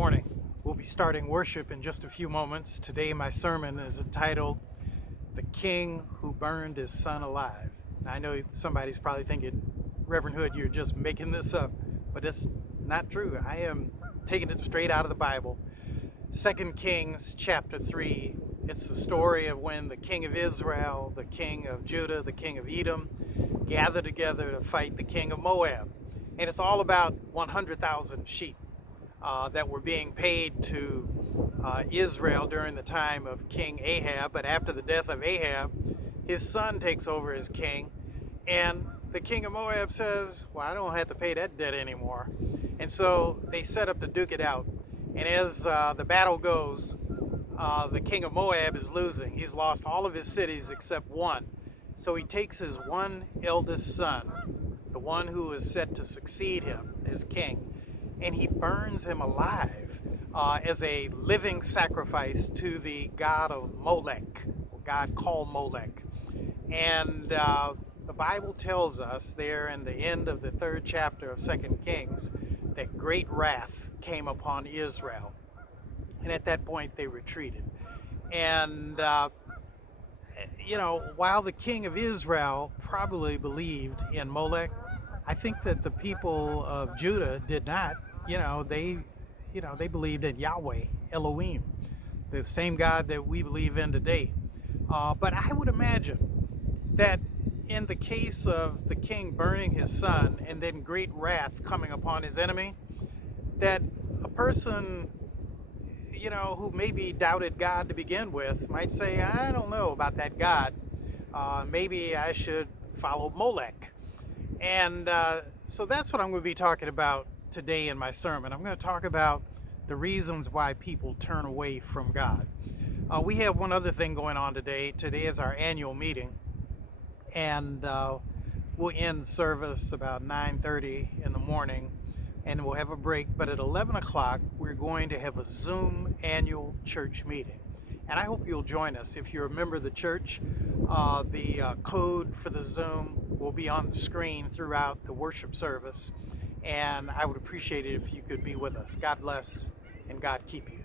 morning. We'll be starting worship in just a few moments. Today my sermon is entitled, "The King Who Burned His Son Alive." Now, I know somebody's probably thinking, Reverend Hood, you're just making this up, but it's not true. I am taking it straight out of the Bible. 2 Kings chapter 3, it's the story of when the king of Israel, the king of Judah, the king of Edom gathered together to fight the king of Moab. And it's all about 100,000 sheep that were being paid to Israel during the time of King Ahab. But after the death of Ahab, his son takes over as king, and the king of Moab says, well, I don't have to pay that debt anymore. And so they set up to duke it out. And as the battle goes, the king of Moab is losing. He's lost all of his cities except one. So he takes his one eldest son, the one who is set to succeed him as king, and he burns him alive as a living sacrifice to the god of Molech, or god called Molech. And the Bible tells us there in the end of the 3rd chapter of 2 Kings that great wrath came upon Israel. And at that point they retreated. And while the king of Israel probably believed in Molech, I think that the people of Judah did not. They believed in Yahweh, Elohim, the same God that we believe in today. But I would imagine that in the case of the king burning his son and then great wrath coming upon his enemy, that a person who maybe doubted God to begin with might say, I don't know about that God. Maybe I should follow Molech. And so that's what I'm going to be talking about today in my sermon. I'm going to talk about the reasons why people turn away from God. We have one other thing going on today. Today is our annual meeting. And we'll end service about 9:30 in the morning. And we'll have a break, but at 11 o'clock, we're going to have a Zoom annual church meeting. And I hope you'll join us. If you're a member of the church, the code for the Zoom will be on the screen throughout the worship service. And I would appreciate it if you could be with us. God bless and God keep you.